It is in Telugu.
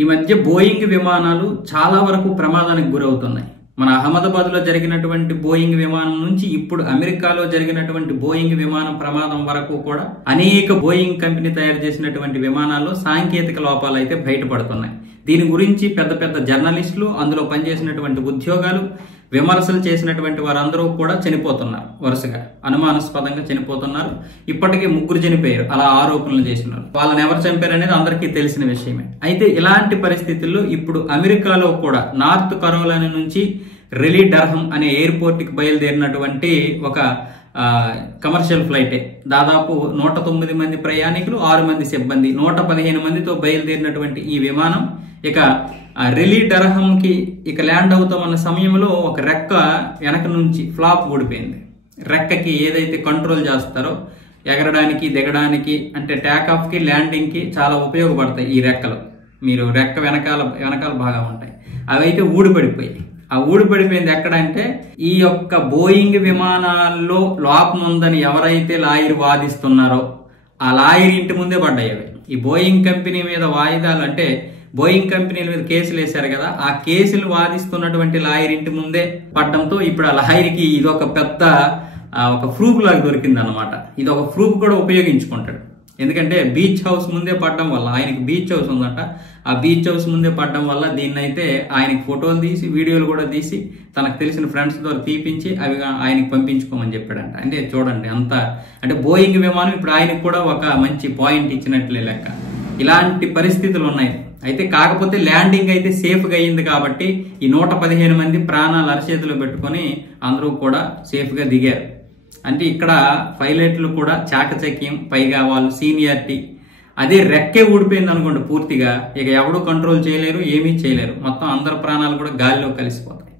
ఈ మధ్య బోయింగ్ విమానాలు చాలా వరకు ప్రమాదానికి గురవుతున్నాయి. మన అహ్మదాబాద్ లో జరిగినటువంటి బోయింగ్ విమానం నుంచి ఇప్పుడు అమెరికాలో జరిగినటువంటి బోయింగ్ విమానం ప్రమాదం వరకు కూడా అనేక బోయింగ్ కంపెనీ తయారు చేసినటువంటి విమానాల్లో సాంకేతిక లోపాలు అయితే బయటపడుతున్నాయి. దీని గురించి పెద్ద పెద్ద జర్నలిస్టులు, అందులో పనిచేసినటువంటి ఉద్యోగాలు, విమర్శలు చేసినటువంటి వారందరూ కూడా చనిపోతున్నారు. వరుసగా అనుమానాస్పదంగా చనిపోతున్నారు. ఇప్పటికే 3 చనిపోయారు అలా ఆరోపణలు చేసినారు. వాళ్ళని ఎవరు చంపారు అనేది అందరికీ తెలిసిన విషయమే. అయితే ఇలాంటి పరిస్థితుల్లో ఇప్పుడు అమెరికాలో కూడా నార్త్ కరోలినా నుంచి రెలీ డర్హమ్ అనే ఎయిర్పోర్ట్ కి బయలుదేరినటువంటి ఒక కమర్షియల్ ఫ్లైటే దాదాపు 109 మంది ప్రయాణికులు, 6 మంది సిబ్బంది, 115 మందితో బయలుదేరినటువంటి ఈ విమానం ఇక రెలీ డర్హమ్ కి ఇక ల్యాండ్ అవుతామన్న సమయంలో ఒక రెక్క వెనక నుంచి ఫ్లాప్ ఊడిపోయింది. రెక్కకి ఏదైతే కంట్రోల్ చేస్తారో ఎగరడానికి, దిగడానికి, అంటే టేక్ ఆఫ్ కి, ల్యాండింగ్ కి చాలా ఉపయోగపడతాయి ఈ రెక్కలు. మీరు రెక్క వెనకాల బాగా ఉంటాయి. అవి అయితే ఊడిపడిపోయాయి. ఆ ఊడిపడిపోయింది ఎక్కడంటే ఈ యొక్క బోయింగ్ విమానాల్లో లోపం ఉందని ఎవరైతే లాయర్ వాదిస్తున్నారో ఆ లాయర్ ఇంటి ముందే పడ్డాయి అవి. ఈ బోయింగ్ కంపెనీ మీద వాయిదాలు, అంటే బోయింగ్ కంపెనీల మీద కేసులు వేశారు కదా, ఆ కేసులు వాదిస్తున్నటువంటి లాయర్ ఇంటి ముందే పడ్డంతో ఇప్పుడు ఆ లాయర్కి ఇది ఒక పెద్ద ఒక ప్రూఫ్ లాగా దొరికింది అనమాట. ఇది ఒక ప్రూఫ్ కూడా ఉపయోగించుకుంటాడు. ఎందుకంటే బీచ్ హౌస్ ముందే పడడం వల్ల, ఆయనకి బీచ్ హౌస్ ఉందంట, ఆ బీచ్ హౌస్ ముందే పడడం వల్ల దీన్నైతే ఆయనకి ఫోటోలు తీసి, వీడియోలు కూడా తీసి తనకు తెలిసిన ఫ్రెండ్స్ ద్వారా తీపించి అవి ఆయనకి పంపించుకోమని చెప్పాడంట. అంటే చూడండి అంత, అంటే బోయింగ్ విమానం ఇప్పుడు ఆయనకు కూడా ఒక మంచి పాయింట్ ఇచ్చినట్లే లెక్క. ఇలాంటి పరిస్థితులు ఉన్నాయి. అయితే కాకపోతే ల్యాండింగ్ అయితే సేఫ్గా అయ్యింది కాబట్టి ఈ 115 మంది ప్రాణాలు అరచేతిలో పెట్టుకొని అందరూ కూడా సేఫ్గా దిగారు. అంటే ఇక్కడ పైలట్లు కూడా చాకచక్యం, పైగా వాళ్ళు సీనియారిటీ. అదే రెక్కే ఊడిపోయింది అనుకోండి పూర్తిగా, ఇక ఎవడు కంట్రోల్ చేయలేరు, ఏమీ చేయలేరు. మొత్తం అందరి ప్రాణాలు కూడా గాలిలో కలిసిపోతాయి.